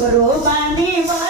स्वरूपाने वा